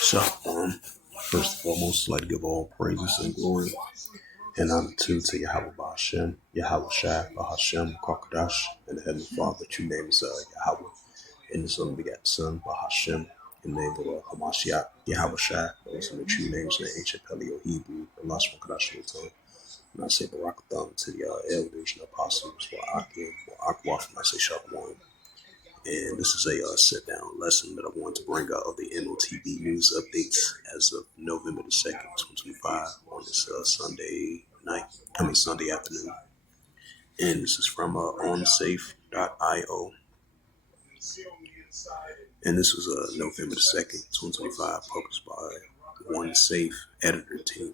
So, first and foremost, I'd like to give all praises and glory and honor to Yahweh Bahashem, Yahweh Shai, Bahashem, Kakadash, and the Heavenly Father, that you name is Yahweh, and His only begotten Son, Bahashem, in the name of Hamashiach, Yahweh Shai, those are the true names in the ancient Paleo Hebrew, the last one Kadash tongue. And I say Barakathon to the elders and apostles, or Akim, or Akwaf, and I say Shalom. And this is a sit-down lesson that I want to bring out of the M.O.T.B news updates as of November the 2nd, 2025, on this Sunday afternoon. And this is from onsafe.io. And this was November the 2nd, 2025, published by One Safe editor team.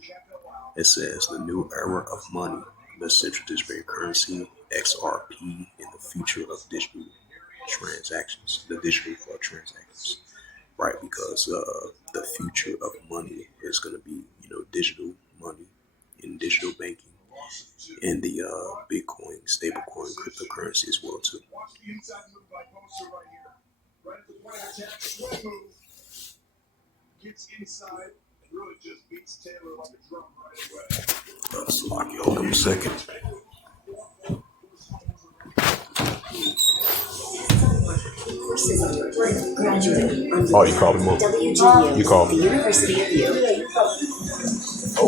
It says, the new era of money, the central digital currency, XRP, and the future of digital transactions, the digital for transactions, right? Because the future of money is going to be, digital money and digital banking, and the Bitcoin, stablecoin, cryptocurrency as well too. Slocky, hold on a second. Oh, you called him up. You called the University of You.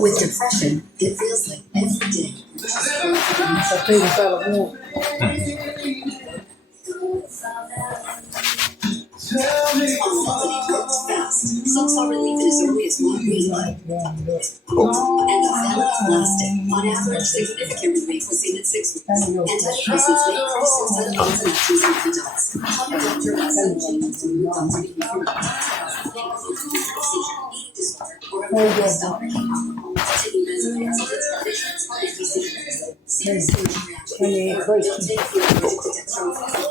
With depression, it feels like every day. Authority works fast. Some saw relief in as early as 1 week. And the family lasted. On average, significant relief was seen at 6 weeks. Antidepressants may increase suicidal thoughts and actions in adults. How the doctor has some changes to move on to be cured. Seizure, eating disorder, or a mental stop drinking alcohol. Taking benzodiazepines, addictions, or antidepressants. Serious reaction. Don't take food allergic to dextromethorphan.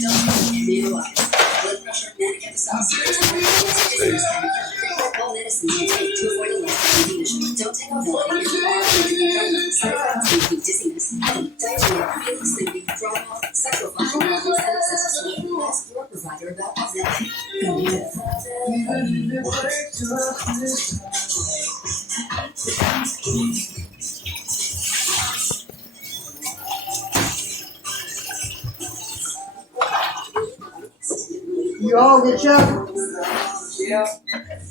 Don't realize blood pressure, manic episodes, all medicines you take to avoid a life-threatening condition. Don't take Auvelity if you are pregnant. Side effects include dizziness, diarrhea, feeling sleepy, dry mouth, sexual function problems, and excessive sweating. Ask your provider about Auvelity. You all get shot? Yeah.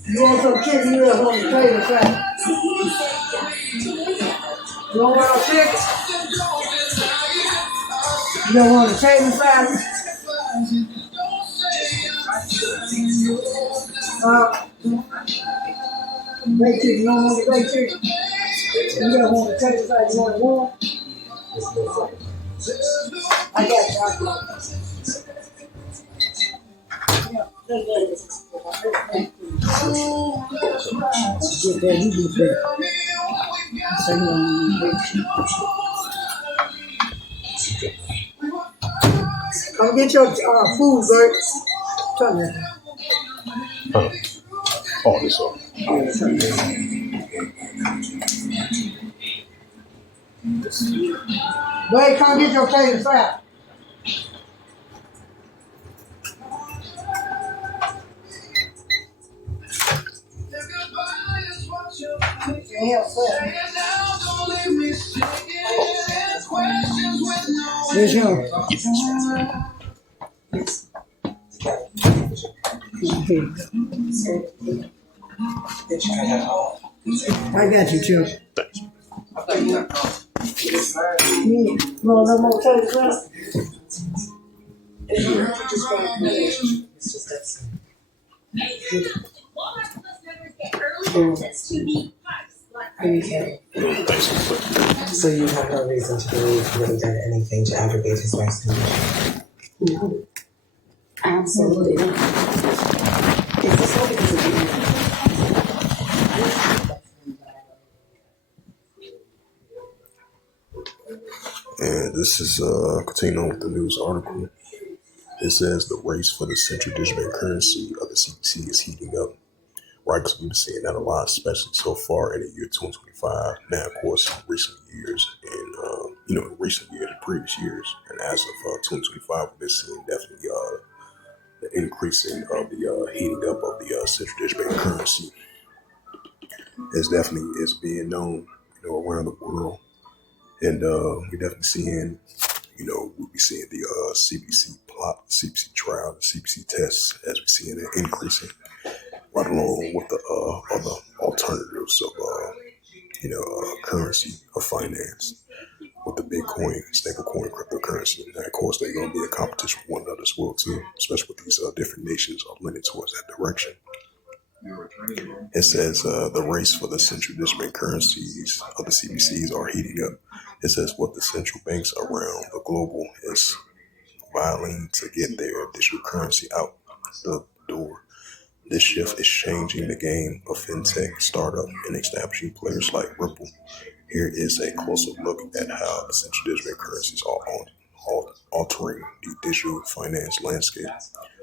You want some chicken? You just want the potato salad. You don't want no chicken? You don't want the potato salad? Baked chicken, you don't want the baked chicken? You just want the potato salad, you want it warm? I got you. Get there, you get there. So you come get your food, Bert. Turn that. Oh, this one. Bert, come get your potato salad. Yes, sir. I got you, Joe. You want no more potato salad? So you have no reason to believe he would have done anything to aggravate his wife's condition? No. Absolutely not. Is this all because of you? And this is continuing with the news article. It says the race for the central digital currency of the CBC is heating up. Right, because we've been seeing that a lot, especially so far in the year 2025. Now, of course, in recent years, and in recent years, previous years. And as of 2025, we've been seeing definitely the increasing of the heating up of the central district currency. It's definitely is being known, around the world. And we're definitely seeing, we'll be seeing the CBC plot, CBC trial, the CBC tests as we see it increasing, right along with the other alternatives of, currency of finance with the Bitcoin, stablecoin, cryptocurrency. And of course, they're going to be in competition with one another as well, too, especially with these different nations are leaning towards that direction. It says the race for the central district currencies of the CBCs are heating up. It says what the central banks around the global is vying to get their digital currency out the door. This shift is changing the game of fintech, startup, and establishing players like Ripple. Here is a closer look at how the central district currencies are altering the digital finance landscape.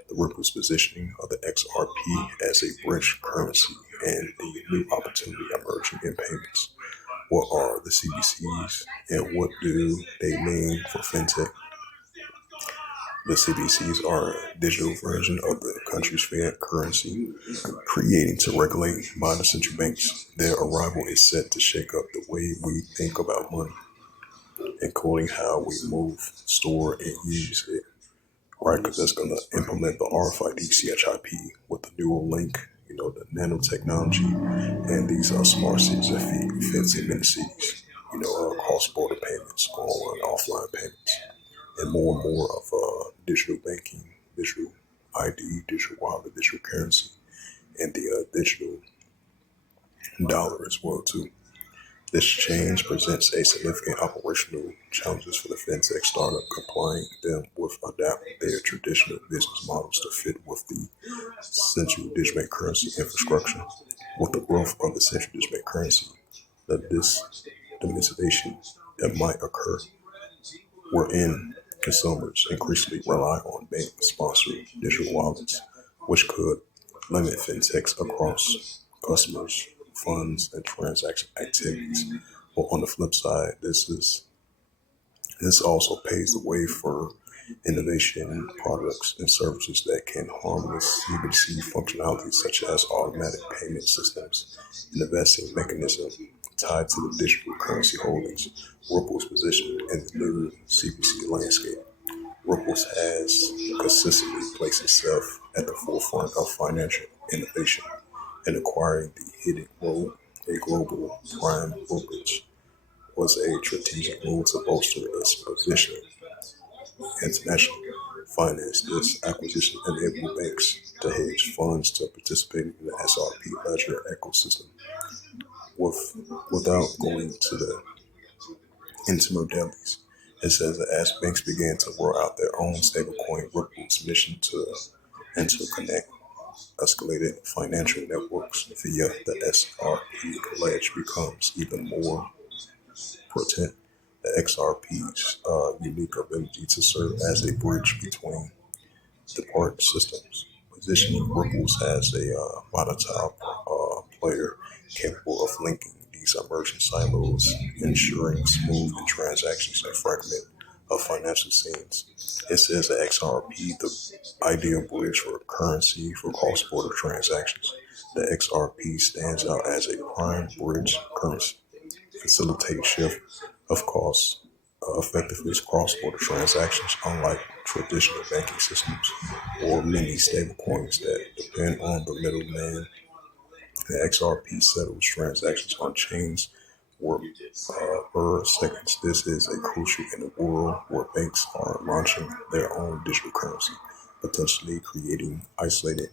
The Ripple's positioning of the XRP as a bridge currency and the new opportunity emerging in payments. What are the CBCs and what do they mean for fintech? The CBCs are a digital version of the country's fiat currency, created to regulate by the central banks. Their arrival is set to shake up the way we think about money, including how we move, store, and use it. Right, because that's going to implement the RFID CHIP with the dual link, the nanotechnology, and these smart cities that feed 15-minute cities, cross-border payments, online, offline payments, and more of digital banking, digital ID, digital wallet, digital currency, and the digital dollar as well too. This change presents a significant operational challenges for the fintech startup, complying them with adapting their traditional business models to fit with the central digital currency infrastructure. With the growth of the central digital currency, the domestication that might occur, wherein consumers increasingly rely on bank-sponsored digital wallets, which could limit fintechs across customers, funds, and transaction activities. But on the flip side, this also paves the way for innovation products and services that can harness CBDC functionalities such as automatic payment systems and investing mechanisms tied to the digital currency holdings. Ripple's position in the new CBDC landscape. Ripple's has consistently placed itself at the forefront of financial innovation and acquiring the hidden role. A global prime brokerage was a strategic move to bolster its position internationally. Finance. This acquisition enabled banks to hedge funds to participate in the SRP ledger ecosystem without going to the intermediaries. It says that as banks began to roll out their own stablecoin, Ripple's mission to interconnect escalated financial networks via the SRP ledge becomes even more potent. The XRP's unique ability to serve as a bridge between depart systems, positioning Ripples as a volatile player capable of linking these emerging silos, ensuring smooth transactions and fragment of financial scenes. It says that XRP, the ideal bridge for currency for cross-border transactions. The XRP stands out as a prime bridge currency, facilitating shift of costs effectively cross-border transactions, unlike traditional banking systems or many stablecoins that depend on the middleman. The XRP settles transactions on chains per seconds. This is a crucial in a world where banks are launching their own digital currency, potentially creating isolated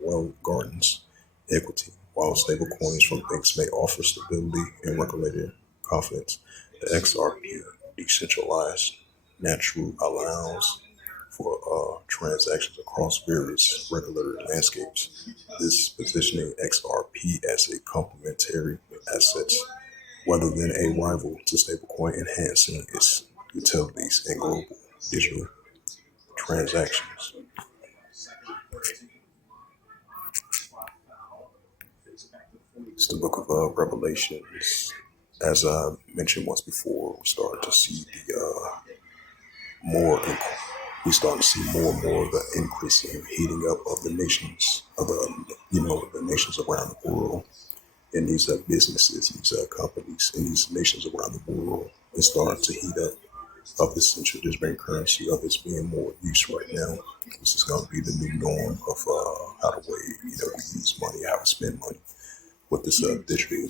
walled gardens equity. While stablecoins from banks may offer stability and regulated confidence, the XRP decentralized natural allows for transactions across various regulatory landscapes. This positioning XRP as a complementary asset rather than a rival to stablecoin, enhancing its utilities in global digital transactions. It's the book of Revelations, as I mentioned once before, we started to see the more. We starting to see more and more of the increasing heating up of the nations of the nations around the world, and these businesses, these companies, and these nations around the world. It's starting to heat up of this central bank currency of its being more used right now. This is going to be the new norm of how the way we use money, how we spend money with this digital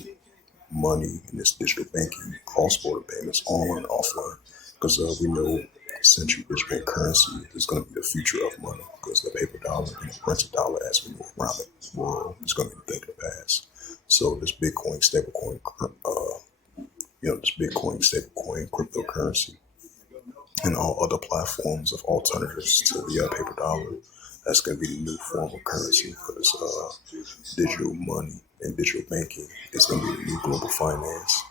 money and this digital banking, cross-border payments, online and offline. Because we know central bank currency is going to be the future of money. Because the paper dollar and the printed dollar, as we know around the world, is going to be the thing of the past. So this Bitcoin stablecoin, cryptocurrency, and all other platforms of alternatives to the paper dollar. That's going to be the new form of currency for this digital money and digital banking. It's going to be the new global finance.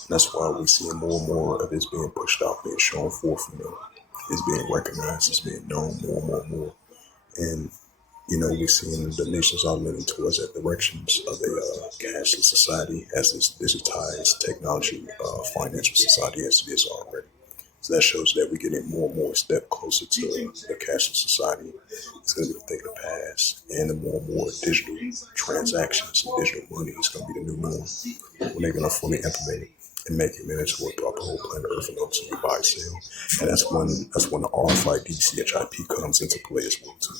And that's why we're seeing more and more of this being pushed out, being shown forth. It's being recognized, it's being known more and more. And we're seeing the nations are moving towards that directions of a cashless society, as this digitized technology, financial society as it is already. So that shows that we're getting more and more a step closer to the cashless society. It's going to be the thing of the past, and the more and more digital transactions and digital money is going to be the new norm when they're going to fully implement it and make it mandatory throughout the whole planet Earth and also you buy and sell. And that's when the RFID CHIP comes into play as well too.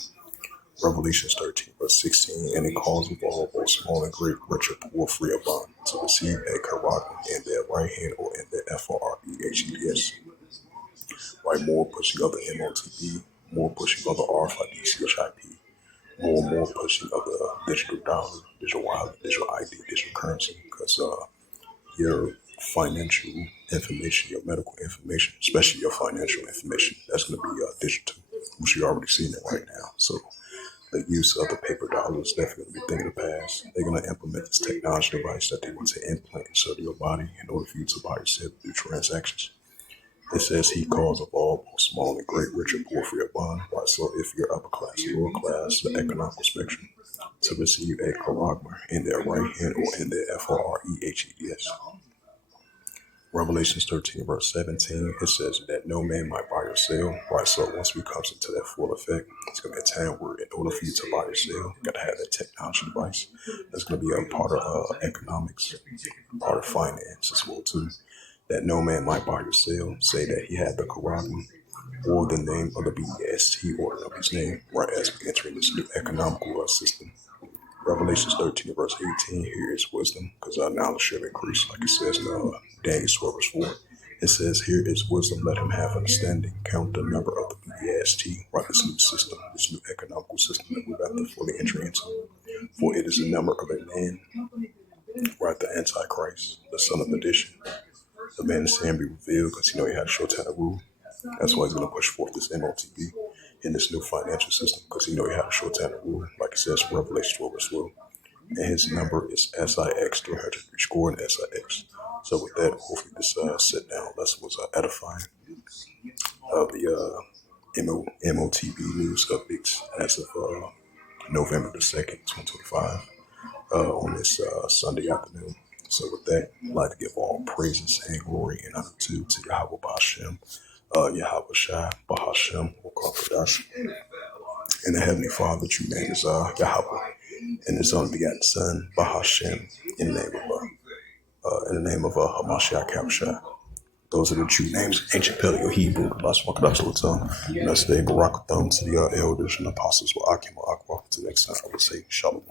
Revelations 13, verse 16, and it calls of all, both small and great, rich or poor, free or bond, to receive a karaka in their right hand or in their FOREHEDS. Right, more pushing of the M.O.T.B, more pushing of the RFID CHIP, more pushing of the digital dollar, digital wallet, digital ID, digital currency, because your financial information, your medical information, especially your financial information, that's going to be digital, which you're already seeing it right now. So the use of the paper dollar is definitely going to be a thing of the past. They're going to implement this technology device that they want to implant inside your body in order for you to buy yourself do transactions. It says he calls of all, both small and great, rich or poor, free or bond. Right, so if you're upper class, lower class, the economic spectrum, to receive a karagma in their right hand or in their FOREHEDS. Revelations 13, verse 17, it says that no man might buy or sell. Right, so once we comes into that full effect, it's going to be a time where in order for you to buy or sell, you got to have that technology device. That's going to be a part of economics, part of finance as well too. That no man might buy or sell, say that he had the Quran or the name of the BEST or his name, right, as we enter this new economical system. Revelations 13, verse 18, here is wisdom, because our knowledge shall increase, like it says in Daniel 12, verse 4. It says, here is wisdom, let him have understanding, count the number of the BEST, right, this new system, this new economical system that we're about to fully enter into. For it is the number of a man, right, the Antichrist, the son of perdition. The man is saying be revealed because he had a short time to rule. That's why he's going to push forth this M.O.T.B in this new financial system, because he had a short time to rule, like it says in Revelation 12 as well. And his number is SIX 300 score and SIX. So with that, hopefully this sit down lesson was edifying of the M.O.T.B news updates as of November the 2nd, 2025, on this Sunday afternoon. So with that, I'd like to give all praises and glory and honor to Yahweh Ba'Shem, Yahweh Shai, Bahashem, Wakakadash, and the Heavenly Father, true name is Yahweh, and His only begotten Son, Bahashem, in the name of Hamashiach Yahushua. Those are the true names, ancient Paleo Hebrew, Bash Wakadash Lutzah, and that's the Barakathon to the elders and apostles, Wa Akim Wa Akwa. Until next time, I will say Shalom.